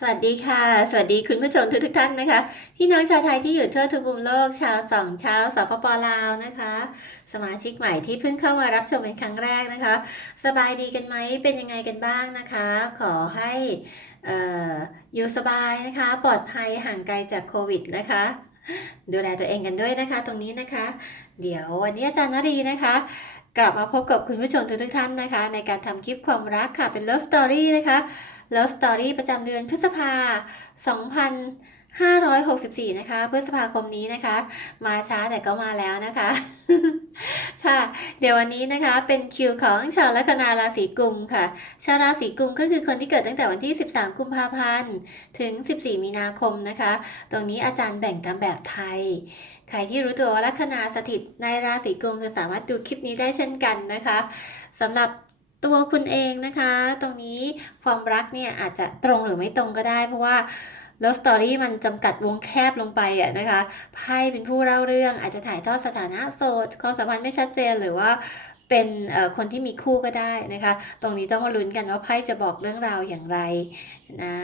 สวัสดีค่ะ สวัสดีคุณผู้ชมทุกทุกท่านนะคะ พี่น้องชาวไทยที่อยู่ทั่วทุกมุมโลกชาวสองชาวสปปลาวนะคะ สมาชิกใหม่ที่เพิ่งเข้ามารับชมเป็นครั้งแรกนะคะ สบายดีกันไหมเป็นยังไงกันบ้างนะคะ ขอให้เอ่ออยู่สบายนะคะ ปลอดภัยห่างไกลจากโควิดนะคะดูแลตัวเองกันด้วยนะคะ ตรงนี้นะคะ เดี๋ยววันนี้อาจารย์นรีนะคะ กลับมาพบกับคุณผู้ชมทุกท่านนะคะ ในการทำคลิปความรักค่ะเป็น Love Story นะคะ Love Story ประจำเดือนพฤษภา 2564 นะคะ พฤษภาคมนี้นะคะ มาช้าแต่ก็มาแล้วนะคะ ค่ะ เดี๋ยววันนี้นะคะเป็นคิวของชาวลัคนาราศีกุมค่ะ ชาวราศีกุมก็คือคนที่เกิดตั้งแต่วันที่ 13 กุมภาพันธ์ ถึง 14 มีนาคมนะคะ ตรงนี้อาจารย์แบ่งตามแบบไทย ใครที่รู้ตัวว่าลัคนาสถิตในราศีกุมจะสามารถดูคลิปนี้ได้เช่นกันนะคะสำหรับตัวคุณเองนะคะ ตรงนี้ความรักเนี่ยอาจจะตรงหรือไม่ตรงก็ได้ เพราะว่าแล้วสตอรี่มันจำกัดวงแคบลงไปอะนะคะไพ่เป็นผู้เล่าเรื่องอาจจะถ่ายทอดสถานะโสดความสัมพันธ์ไม่ชัดเจนหรือว่าเป็นคนที่มีคู่ก็ได้นะคะ ตรงนี้ต้องมาลุ้นกันว่าไพ่จะบอกเรื่องราวอย่างไรนะ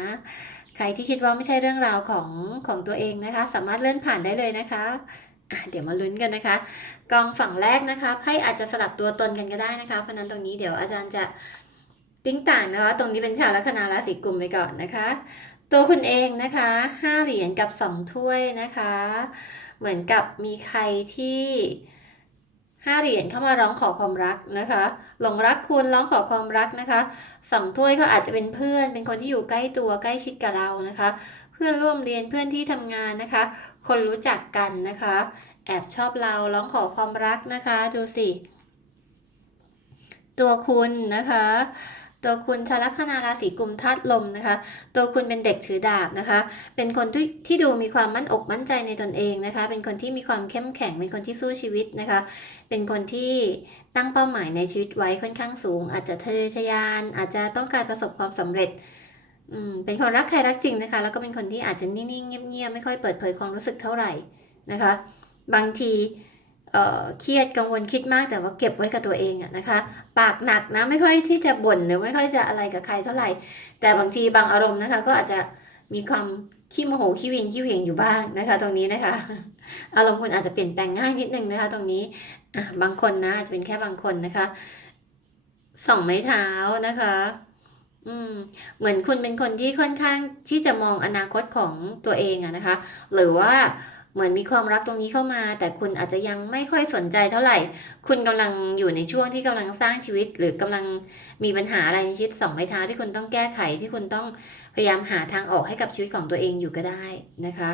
ใครที่คิดว่าไม่ใช่เรื่องราวของของตัวเองนะคะ สามารถเลื่อนผ่านได้เลยนะคะเดี๋ยวมาลุ้นกันนะคะ กองฝั่งแรกนะคะไพ่อาจจะสลับตัวตนกันก็ได้นะคะเพราะฉะนั้นตรงนี้เดี๋ยวอาจารย์จะติ้งต่างนะคะ ตรงนี้เป็นชาวลัคนาราศีกุมไปก่อนนะคะ ตัวคุณเองนะคะห้าเหรียญกับสองถ้วยนะคะ เหมือนกับมีใครที่ ห้าเหรียญเข้ามาร้องขอความรักนะคะ หลงรักคุณร้องขอความรักนะคะสองถ้วยก็อาจจะเป็นเพื่อน เป็นคนที่อยู่ใกล้ตัวใกล้ชิดกับเรานะคะ เพื่อนร่วมเรียนเพื่อนที่ทำงานนะคะ คนรู้จักกันนะคะ แอบชอบเราร้องขอความรักนะคะ ดูสิ ตัวคุณนะคะ ตัวคุณชาวลัคนาราศีกุมธาตุลมนะคะ ตัวคุณเป็นเด็กถือดาบนะคะ เป็นคนที่ที่ดูมีความมั่นอกมั่นใจในตนเองนะคะ เป็นคนที่มีความเข้มแข็ง เป็นคนที่สู้ชีวิตนะคะ เป็นคนที่ตั้งเป้าหมายในชีวิตไว้ค่อนข้างสูง อาจจะทะเยอทะยาน อาจจะต้องการประสบความสำเร็จอืมเป็นคนรักใครรักจริงนะคะ แล้วก็เป็นคนที่อาจจะนิ่งๆเงียบๆไม่ค่อยเปิดเผยความรู้สึกเท่าไหร่นะคะ บางที เเครียดกังวลคิดมากแต่ว่าเก็บไว้กับตัวเองอะนะคะ ปากหนักนะไม่ค่อยที่จะบ่นหรือไม่ค่อยจะอะไรกับใครเท่าไหร่ แต่บางทีบางอารมณ์นะคะ ก็อาจจะมีความขี้โมโหขี้วินขี้เหวี่ยงอยู่บ้างนะคะ ตรงนี้นะคะ อารมณ์คุณอาจจะเปลี่ยนแปลงง่ายนิดนึงนะคะ ตรงนี้บางคนนะอาจจะเป็นแค่บางคนนะคะสองไม้เท้านะคะ อืม เหมือนคุณเป็นคนที่ค่อนข้างที่จะมองอนาคตของตัวเองอะนะคะ หรือว่า เหมือนมีความรักตรงนี้เข้ามา แต่คุณอาจจะยังไม่ค่อยสนใจเท่าไหร่ คุณกำลังอยู่ในช่วงที่กำลังสร้างชีวิต หรือกำลังมีปัญหาอะไรในชีวิตสองไม้เท้าที่คุณต้องแก้ไขที่คุณต้องพยายามหาทางออกให้กับชีวิตของตัวเองอยู่ก็ได้นะคะ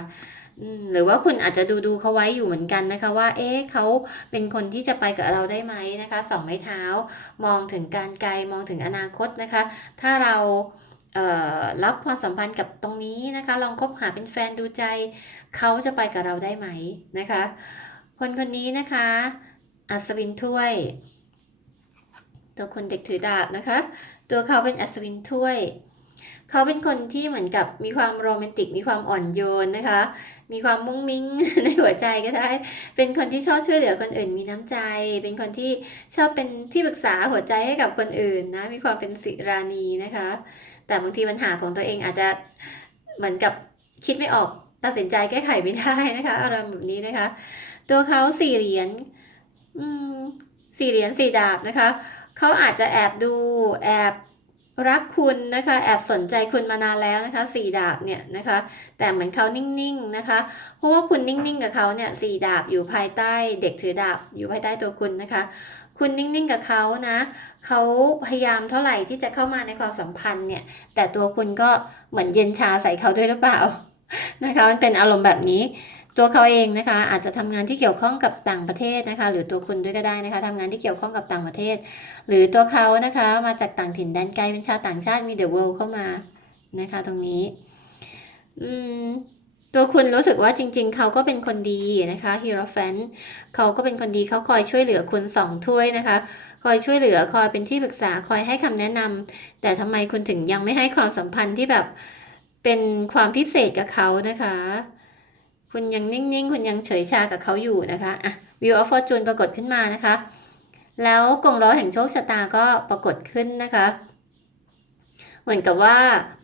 หรือว่าคุณอาจจะดูดูเขาไว้อยู่เหมือนกันนะคะว่า เอ๊ะเขาเป็นคนที่จะไปกับเราได้ไหมนะคะสองไม้เท้า มองถึงการไกลมองถึงอนาคตนะคะ ถ้าเรา รับความสัมพันธ์กับตรงนี้นะคะ ลองคบหาเป็นแฟนดูใจ เขาจะไปกับเราได้ไหมนะคะ คนคนนี้นะคะ อัศวินถ้วย ตัวคนเด็กถือดาบนะคะ ตัวเขาเป็นอัศวินถ้วย เขาเป็นคนที่เหมือนกับมีความโรแมนติก มีความอ่อนโยนนะคะ มีความมุ้งมิ้งในหัวใจก็ได้ เป็นคนที่ชอบช่วยเหลือคนอื่น มีน้ำใจ เป็นคนที่ชอบเป็นที่ปรึกษาหัวใจให้กับคนอื่นนะ มีความเป็นศิรานีนะคะ แต่บางทีปัญหาของตัวเองอาจจะเหมือนกับคิดไม่ออกตัดสินใจแก้ไขไม่ได้นะคะอารมณ์แบบนี้นะคะ ตัวเขาสี่เหรียญสี่เหรียญสี่ดาบนะคะเขาอาจจะแอบดูแอบ รักคุณนะคะแอบสนใจคุณมานานแล้วนะคะสี่ดาบเนี่ยนะคะ แต่เหมือนเขานิ่งๆนะคะ เพราะว่าคุณนิ่งๆกับเขาเนี่ยสี่ดาบอยู่ภายใต้เด็กถือดาบอยู่ภายใต้ตัวคุณนะคะ คุณนิ่งๆกับเขานะเขาพยายามเท่าไหร่ที่จะเข้ามาในความสัมพันธ์เนี่ย แต่ตัวคุณก็เหมือนเย็นชาใส่เขาด้วยหรือเปล่านะคะมันเป็นอารมณ์แบบนี้ ตัวเขาเองนะคะ อาจจะทำงานที่เกี่ยวข้องกับต่างประเทศนะคะ หรือตัวคุณด้วยก็ได้นะคะทำงานที่เกี่ยวข้องกับต่างประเทศ หรือตัวเขานะคะมาจากต่างถิ่นแดนไกลเป็นชาวต่างชาติมีเดอะเวิลด์เข้ามานะคะ ตรงนี้อืมตัวคุณรู้สึกว่าจริง ๆ เขาก็เป็นคนดีนะคะฮีโร่แฟนเขาก็เป็นคนดีเขาคอยช่วยเหลือคุณสองถ้วยนะคะ คอยช่วยเหลือคอยเป็นที่ปรึกษาคอยให้คำแนะนำแต่ทำไมคุณถึงยังไม่ให้ความสัมพันธ์ที่แบบเป็นความพิเศษกับเขานะคะ คุณยังนิ่งๆ คุณยังเฉยชากับเขาอยู่นะคะอะ View of Fortune ปรากฏขึ้นมานะคะ แล้วกงล้อแห่งโชคชะตาก็ปรากฏขึ้นนะคะ เหมือนกับว่า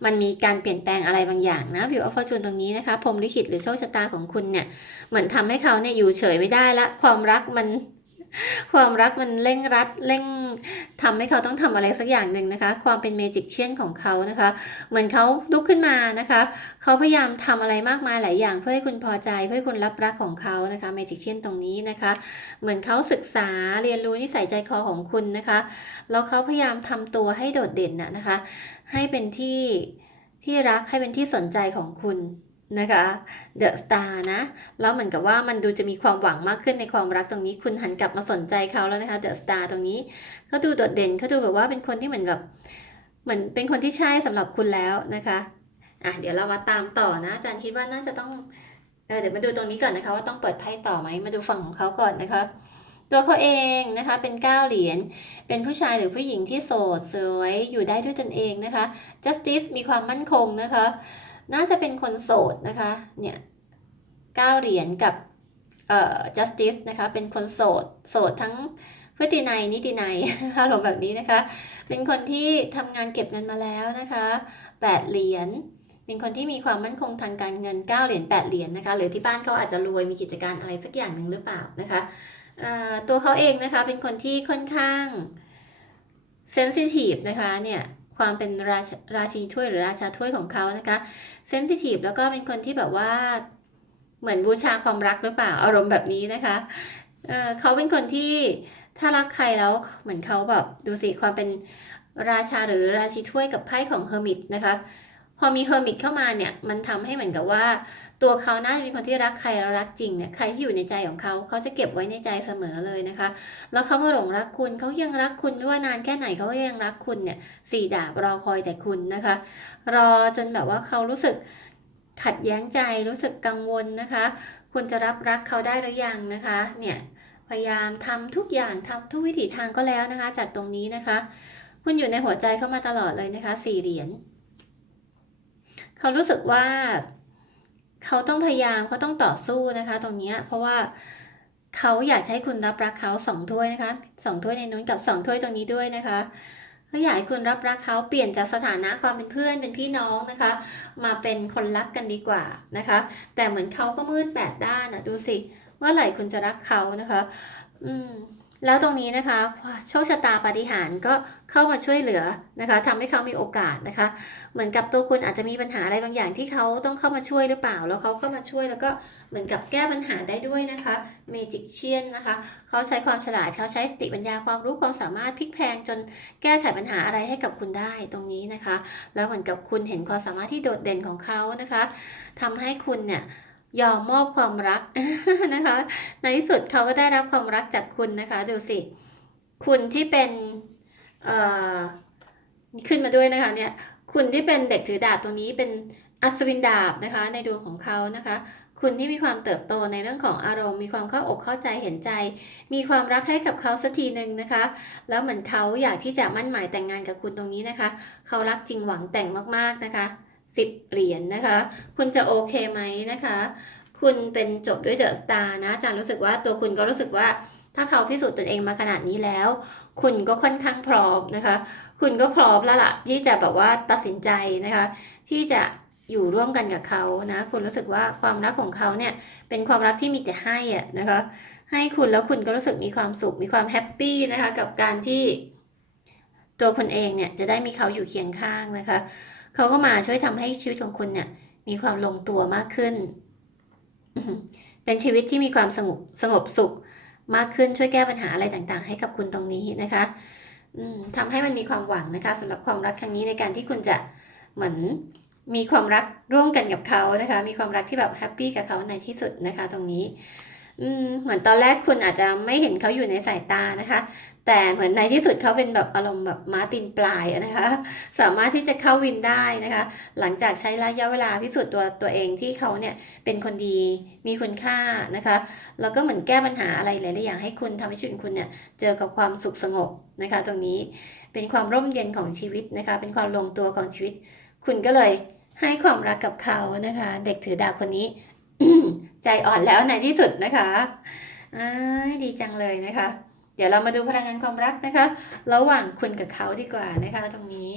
มันมีการเปลี่ยนแปลงอะไรบางอย่างนะวิวออฟฟอร์จูนตรงนี้นะคะพรหมลิขิตหรือโชคชะตาของคุณเนี่ย เหมือนทำให้เขาเนี่ยอยู่เฉยไม่ได้ละความรักมัน ความรักมันเร่งรัดเร่งทำให้เขาต้องทำอะไรสักอย่างหนึ่งนะคะ ความเป็นเมจิกเชียนของเขานะคะ เหมือนเขาลุกขึ้นมานะคะเขาพยายามทำอะไรมากมายหลายอย่าง เพื่อให้คุณพอใจเพื่อให้คุณรับรักของเขานะคะเมจิกเชียนตรงนี้นะคะ เหมือนเขาศึกษาเรียนรู้นิสัยใจคอของคุณนะคะแล้วเขาพยายามทำตัวให้โดดเด่นนะนะคะ ให้เป็นที่ที่รักให้เป็นที่สนใจของคุณ นะคะเดอะสตาร์นะแล้วเหมือนกับว่ามันดูจะมีความหวังมากขึ้นในความรักตรงนี้ คุณหันกลับมาสนใจเขาแล้วนะคะเดอะสตาร์ตรงนี้เขาดูโดดเด่นเขาดูแบบว่าเป็นคนที่เหมือนแบบเหมือนเป็นคนที่ใช่สำหรับคุณแล้วนะคะอะเดี๋ยวเรามาตามต่อนะอาจารย์คิดว่าน่าจะต้องเออเดี๋ยวมาดูตรงนี้ก่อนนะคะ ว่าต้องเปิดไพ่ต่อไหมมาดูฝั่งของเขาก่อนนะคะตัวเขาเองนะคะเป็นเก้าเหรียญเป็นผู้ชายหรือผู้หญิงที่โสดสวยอยู่ได้ด้วยตนเองนะคะ justice มีความมั่นคงนะคะ น่าจะเป็นคนโสดนะคะ เนี่ยเก้าเหรียญกับเอ่อ justice นะคะ เป็นคนโสด โสดทั้งพฤตินัยนิตินัยอารมณ์แบบนี้นะคะ เป็นคนที่ทำงานเก็บเงินมาแล้วนะคะแปดเหรียญ เป็นคนที่มีความมั่นคงทางการเงินเก้าเหรียญแปดเหรียญนะคะ หรือที่บ้านเขาอาจจะรวยมีกิจการอะไรสักอย่างหนึ่งหรือเปล่านะคะตัวเขาเองนะคะเป็นคนที่ค่อนข้างเซนซิทีฟนะคะเนี่ย ความเป็นราชราชินีถ้วยหรือราชาถ้วยของเขานะคะเซนซิทีฟแล้วก็เป็นคนที่แบบว่าเหมือนบูชาความรักหรือเปล่าอารมณ์แบบนี้นะคะเเขาเป็นคนที่ถ้ารักใครแล้วเหมือนเขาแบบดูสิความเป็นราชาหรือราชินีถ้วยกับไพ่ของเฮอร์มิตนะคะ พอมีเฮอร์มิตเข้ามาเนี่ยมันทำให้เหมือนกับว่า ตัวเขาน่าจะเป็นคนที่รักใครแล้วรักจริงเนี่ยใครที่อยู่ในใจของเขาเขาจะเก็บไว้ในใจเสมอเลยนะคะ แล้วเขามาหลงรักคุณเขายังรักคุณไม่ว่านานแค่ไหนเขาก็ยังรักคุณเนี่ยสี่ดาบรอคอยแต่คุณนะคะ รอจนแบบว่าเขารู้สึกขัดแย้งใจรู้สึกกังวลนะคะ คุณจะรับรักเขาได้หรือยังนะคะ เนี่ยพยายามทำทุกอย่างทำทุกวิถีทางก็แล้วนะคะ จากตรงนี้นะคะ คุณอยู่ในหัวใจเขามาตลอดเลยนะคะสี่เหรียญ เขารู้สึกว่าเขาต้องพยายามเขาต้องต่อสู้นะคะ ตรงนี้เพราะว่าเขาอยากให้คุณรับรักเขาสองถ้วยนะคะสองถ้วยในนู้นกับสองถ้วยตรงนี้ด้วยนะคะเขาอยากให้คุณรับรักเขาเปลี่ยนจากสถานะความเป็นเพื่อนเป็นพี่น้องนะคะ มาเป็นคนรักกันดีกว่านะคะ แต่เหมือนเขาก็มืดแปดด้านนะดูสิว่าไหร่คุณจะรักเขานะคะ อืม แล้วตรงนี้นะคะโชคชะตาปฏิหารก็เข้ามาช่วยเหลือนะคะทำให้เขามีโอกาสนะคะ เหมือนกับตัวคุณอาจจะมีปัญหาอะไรบางอย่างที่เขาต้องเข้ามาช่วยหรือเปล่า แล้วเขาก็มาช่วยแล้วก็เหมือนกับแก้ปัญหาได้ด้วยนะคะเมจิกเชียนนะคะเขาใช้ความฉลาดเขาใช้สติปัญญาความรู้ความสามารถพลิกแพลงจนแก้ไขปัญหาอะไรให้กับคุณได้ตรงนี้นะคะ แล้วเหมือนกับคุณเห็นความสามารถที่โดดเด่นของเขานะคะทำให้คุณเนี่ย ยอมมอบความรักนะคะ ในที่สุดเขาก็ได้รับความรักจากคุณนะคะ ดูสิ คุณที่เป็นขึ้นมาด้วยนะคะเนี่ย คุณที่เป็นเด็กถือดาบตรงนี้เป็นอัศวินดาบนะคะ ในดวงของเขานะคะ คุณที่มีความเติบโตในเรื่องของอารมณ์ มีความเข้าอกเข้าใจเห็นใจ มีความรักให้กับเขาสักทีหนึ่งนะคะ แล้วเหมือนเขาอยากที่จะมั่นหมายแต่งงานกับคุณตรงนี้นะคะ เขารักจริงหวังแต่งมากๆนะคะ สิบเหรียญนะคะ คุณจะโอเคไหมนะคะ คุณเป็นจบด้วยเดอะสตาร์นะอาจารย์รู้สึกว่าตัวคุณก็รู้สึกว่าถ้าเขาพิสูจน์ตนเองมาขนาดนี้แล้ว คุณก็ค่อนข้างพร้อมนะคะ คุณก็พร้อมแล้วล่ะที่จะแบบว่าตัดสินใจนะคะ ที่จะอยู่ร่วมกันกับเขานะ คุณรู้สึกว่าความรักของเขาเนี่ยเป็นความรักที่มีแต่ให้อะนะคะ ให้คุณแล้วคุณก็รู้สึกมีความสุขมีความแฮปปี้นะคะ กับการที่ตัวคุณเองเนี่ยจะได้มีเขาอยู่เคียงข้างนะคะ เขาก็มาช่วยทำให้ชีวิตของคุณเนี่ยมีความลงตัวมากขึ้น เป็นชีวิตที่มีความสงบสงบสุขมากขึ้นช่วยแก้ปัญหาอะไรต่างๆ ให้กับคุณตรงนี้นะคะอืมทำให้มันมีความหวังนะคะสำหรับความรักครั้งนี้ในการที่คุณจะเหมือนมีความรักร่วมกันกับเขานะคะ มีความรักที่แบบแฮปปี้กับเขาในที่สุดนะคะ ตรงนี้อืเหมือนตอนแรกคุณอาจจะไม่เห็นเขาอยู่ในสายตานะคะ แต่เหมือนในที่สุดเขาเป็นแบบอารมณ์แบบม้าตีนปลายนะคะ สามารถที่จะเข้าวินได้นะคะ หลังจากใช้ระยะเวลาพิสูจน์ตัวตัวเองที่เขาเนี่ยเป็นคนดีมีคุณค่านะคะแล้วก็เหมือนแก้ปัญหาอะไรหลายๆอย่างให้คุณทำให้ชีวิตคุณเนี่ยเจอกับความสุขสงบนะคะ ตรงนี้เป็นความร่มเย็นของชีวิตนะคะ เป็นความลงตัวของชีวิต คุณก็เลยให้ความรักกับเขานะคะ เด็กถือดาบคนนี้ใจอ่อนแล้วในที่สุดนะคะอดีจังเลยนะคะ เดี๋ยวเรามาดูพลังงานความรักนะคะ ระหว่างคุณกับเขาดีกว่านะคะ ตรงนี้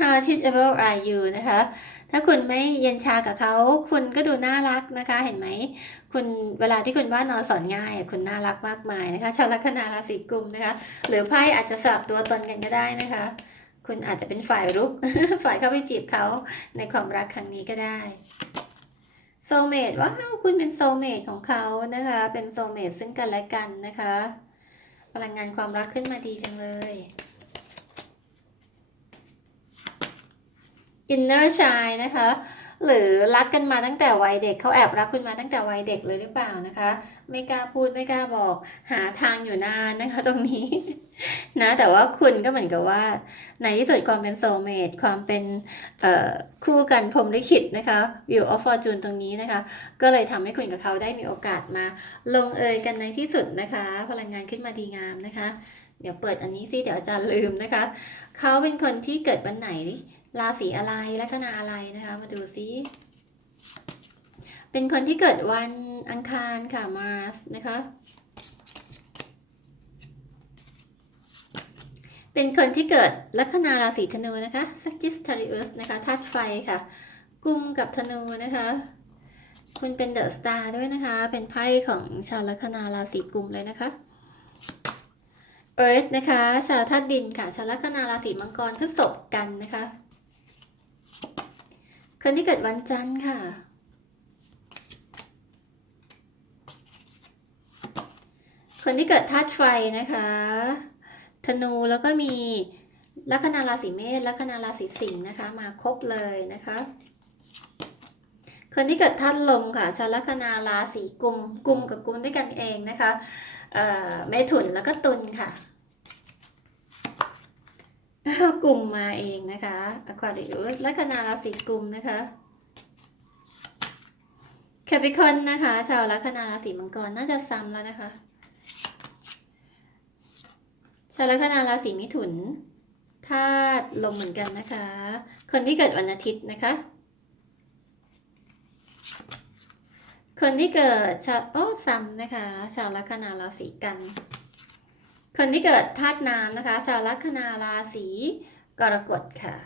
How teachable are you นะคะ ถ้าคุณไม่เย็นชากับเขา คุณก็ดูน่ารักนะคะ เห็นไหม คุณเวลาที่คุณว่านอนสอนง่าย คุณน่ารักมากมายนะคะ ชาวลัคนาราศีกุมนะคะ หรือไพ่อาจจะสลับตัวตนกันก็ได้นะคะ คุณอาจจะเป็นฝ่ายรุก ฝ่ายเข้าไปจีบเขาในความรักครั้งนี้ก็ได้โซเมดว้าวคุณเป็นโซเมดของเขานะคะ เป็นโซเมดซึ่งกันและกันนะคะ พลังงานความรักขึ้นมาดีจังเลย inner child นะคะ หรือรักกันมาตั้งแต่วัยเด็กเขาแอบรักคุณมาตั้งแต่วัยเด็กเลยหรือเปล่านะคะ ไม่กล้าพูดไม่กล้าบอกหาทางอยู่นานนะคะ ตรงนี้นะแต่ว่าคุณก็เหมือนกับว่า ในที่สุดความเป็นโซเมตความเป็นคู่กันพรมลิขิตนะคะ View of Fortune ตรงนี้นะคะ ก็เลยทำให้คุณกับเขาได้มีโอกาสมา ลงเอยกันในที่สุดนะคะ พลังงานขึ้นมาดีงามนะคะ เดี๋ยวเปิดอันนี้สิเดี๋ยวอาจารย์ลืมนะคะ เขาเป็นคนที่เกิดวันไหนราศีอะไรลัคนาอะไรนะคะ มาดูซิ เป็นคนที่เกิดวันอังคารค่ะ Mars นะคะ เป็นคนที่เกิดลัคนาราศีธนูนะคะ Sagittarius นะคะธาตุไฟค่ะ กุมกับธนูนะคะ คุณเป็นเดอะสตาร์ด้วยนะคะ เป็นไพ่ของชาวลัคนาราศีกุมเลยนะคะ Earth นะคะ ชาวธาตุดินค่ะ ชาวลัคนาราศีมังกรพฤษภกันนะคะ คนที่เกิดวันจันทร์ค่ะ คนที่เกิดธาตุไฟนะคะ ธนูแล้วก็มีลัคนาราศีเมษลัคนาราศีสิงห์นะคะ มาครบเลยนะคะ คนที่เกิดธาตุลมค่ะ ชาวลัคนาราศีกุม กุมกับกุมด้วยกันเองนะคะเอ่อเมถุนแล้วก็ตุลค่ะกลุ่มมาเองนะคะอควาริอุสลัคนาราศีกุมนะคะแคปิคอนนะคะ ชาวลัคนาราศีมังกรน่าจะซ้ำแล้วนะคะ ชาวลัคนาราศีมิถุนธาตุลมเหมือนกันนะคะ คนที่เกิดวันอาทิตย์นะคะ คนที่เกิดชาวโอ้ซ้ำนะคะ ชาวลัคนาราศีกัน คนที่เกิดธาตุน้ำนะคะ ชาวลัคนาราศีกรกฎค่ะ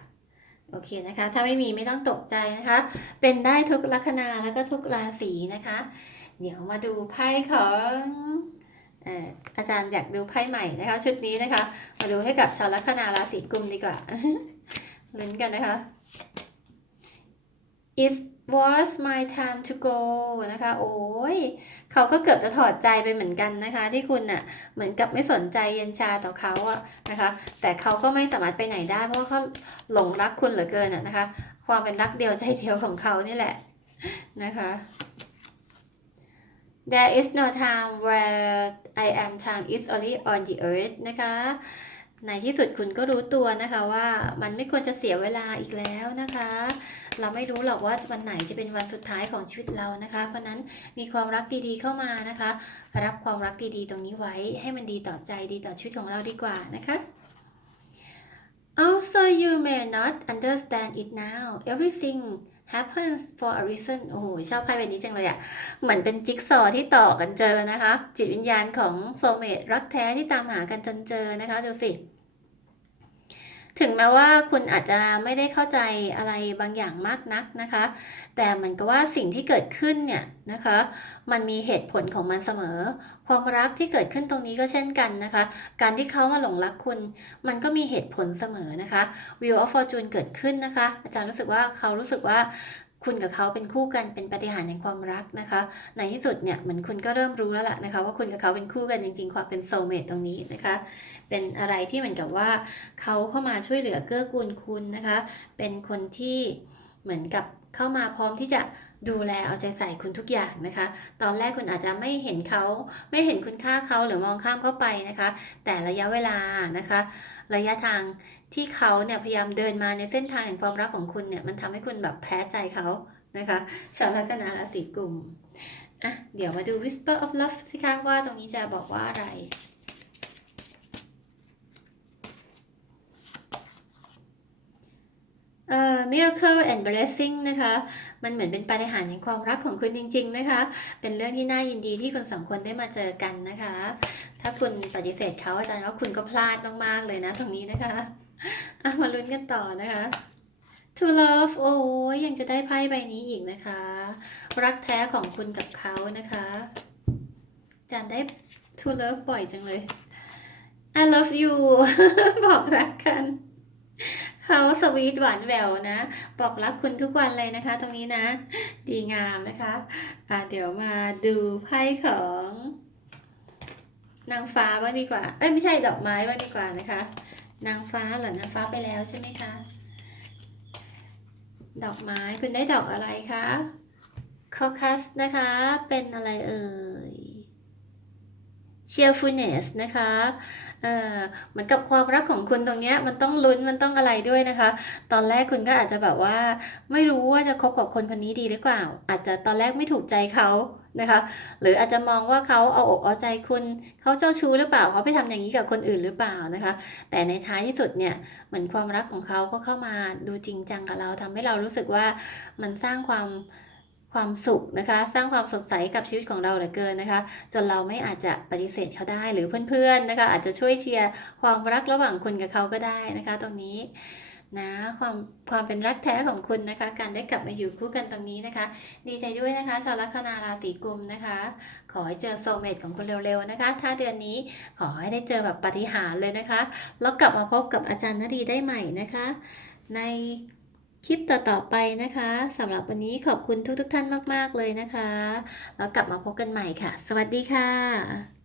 โอเคนะคะ ถ้าไม่มีไม่ต้องตกใจนะคะ เป็นได้ทุกลัคนาแล้วก็ทุกราศีนะคะ เดี๋ยวมาดูไพ่ของ อาจารย์อยากดูไพ่ใหม่นะคะ ชุดนี้นะคะ มาดูให้กับชาวลัคนาราศีกุมดีกว่าลุ้นกันนะคะ it was my time to go นะคะ โอ้ยเขาก็เกือบจะถอดใจไปเหมือนกันนะคะ ที่คุณน่ะเหมือนกับไม่สนใจเย็นชาต่อเขาอะนะคะ แต่เขาก็ไม่สามารถไปไหนได้เพราะเขาหลงรักคุณเหลือเกินอะนะคะ ความเป็นรักเดียวใจเดียวของเขานี่แหละนะคะ There is no time where I am time is only on the earth นะคะ ในที่สุดคุณก็รู้ตัวนะคะว่ามันไม่ควรจะเสียเวลาอีกแล้วนะคะ เราไม่รู้หรอกว่าวันไหนจะเป็นวันสุดท้ายของชีวิตเรานะคะ เพราะนั้นมีความรักดีๆเข้ามานะคะ รับความรักดีๆตรงนี้ไว้ให้มันดีต่อใจดีต่อชีวิตของเราดีกว่านะคะ Also you may not understand it now everything happens for a reason โอ้โห ชอบไพ่ใบนี้จังเลยอะ่ะ เหมือนเป็นจิ๊กซอว์ที่ต่อกันเจอนะคะ จิตวิญญาณของโซเมตรักแท้ที่ตามหากันจนเจอนะคะ ดูสิ ถึงแม้ว่าคุณอาจจะไม่ได้เข้าใจอะไรบางอย่างมากนักนะคะ แต่เหมือนกับว่าสิ่งที่เกิดขึ้นเนี่ยนะคะ มันมีเหตุผลของมันเสมอ ความรักที่เกิดขึ้นตรงนี้ก็เช่นกันนะคะ การที่เขามาหลงรักคุณ มันก็มีเหตุผลเสมอนะคะ Wheel of Fortune เกิดขึ้นนะคะ อาจารย์รู้สึกว่าเขารู้สึกว่า คุณกับเขาเป็นคู่กันเป็นปฏิหารแห่งความรักนะคะ ในที่สุดเนี่ยเหมือนคุณก็เริ่มรู้แล้วล่ะนะคะ ว่าคุณกับเขาเป็นคู่กันจริง ๆ ความเป็นโซเมตตรงนี้นะคะ เป็นอะไรที่เหมือนกับว่าเขาเข้ามาช่วยเหลือเกื้อกูลคุณนะคะ เป็นคนที่เหมือนกับเข้ามาพร้อมที่จะดูแลเอาใจใส่คุณทุกอย่างนะคะ ตอนแรกคุณอาจจะไม่เห็นเขาไม่เห็นคุณค่าเขาหรือมองข้ามเขาไปนะคะ แต่ระยะเวลานะคะ ระยะทาง ที่เขาเนี่ยพยายามเดินมาในเส้นทางแห่งความรักของคุณเนี่ยมันทำให้คุณแบบแพ้ใจเขานะคะชาวลัคนาราศีกุมอะเดี๋ยวมาดู Whisper of Love สิคะว่าตรงนี้จะบอกว่าอะไรเอ่อ miracle and blessing นะคะ มันเหมือนเป็นปาฏิหาริย์แห่งความรักของคุณจริง ๆ นะคะ เป็นเรื่องที่น่ายินดีที่คุณสองคนได้มาเจอกันนะคะ ถ้าคุณปฏิเสธเขาอาจารย์ว่าคุณก็พลาดมากๆเลยนะตรงนี้นะคะ อะมาลุ้นกันต่อนะคะ To love โอ้ยยังจะได้ไพ่ใบนี้อีกนะคะ รักแท้ของคุณกับเขานะคะจันได้ To love บ่อยจังเลย I love you บอกรักกันเขาสวีทหวานแหววนะ บอกรักคุณทุกวันเลยนะคะ ตรงนี้นะ ดีงามนะคะอะเดี๋ยวมาดูไพ่ของ นางฟ้าบ้างดีกว่า เอ้ยไม่ใช่ดอกไม้บ้างดีกว่านะคะ นางฟ้าเหรอนางฟ้าไปแล้วใช่ไหมคะ ดอกไม้คุณได้ดอกอะไรคะคอคัสนะคะ เป็นอะไรเอ่ย cheerfulness นะคะเอ่อเหมือนกับความรักของคุณตรงเนี้ยมันต้องลุ้นมันต้องอะไรด้วยนะคะ ตอนแรกคุณก็อาจจะแบบว่า ไม่รู้ว่าจะคบกับคนคนนี้ดีหรือเปล่า อาจจะตอนแรกไม่ถูกใจเขา นะคะ หรืออาจจะมองว่าเขาเอาอกเอาใจคุณเขาเจ้าชู้หรือเปล่าเขาไปทำอย่างนี้กับคนอื่นหรือเปล่านะคะ แต่ในท้ายที่สุดเนี่ยเหมือนความรักของเขาก็เข้ามาดูจริงจังกับเราทำให้เรารู้สึกว่ามันสร้างความความสุขนะคะ สร้างความสดใสกับชีวิตของเราเหลือเกินนะคะ จนเราไม่อาจจะปฏิเสธเขาได้หรือเพื่อนๆนะคะ อาจจะช่วยเชียร์ความรักระหว่างคุณกับเขาก็ได้นะคะ ตรงนี้ นะความความเป็นรักแท้ของคุณนะคะ การได้กลับมาอยู่คู่กันตรงนี้นะคะ ดีใจด้วยนะคะ ชาวลัคนาราศีกุมนะคะ ขอให้เจอโซเมตของคุณเร็วๆนะคะ ถ้าเดือนนี้ขอให้ได้เจอแบบปฏิหารเลยนะคะ แล้วกลับมาพบกับอาจารย์นดีได้ใหม่นะคะ ในคลิปต่อๆไปนะคะสำหรับวันนี้ขอบคุณทุกๆท่านมาก ๆ เลยนะคะ แล้วกลับมาพบกันใหม่ค่ะ สวัสดีค่ะ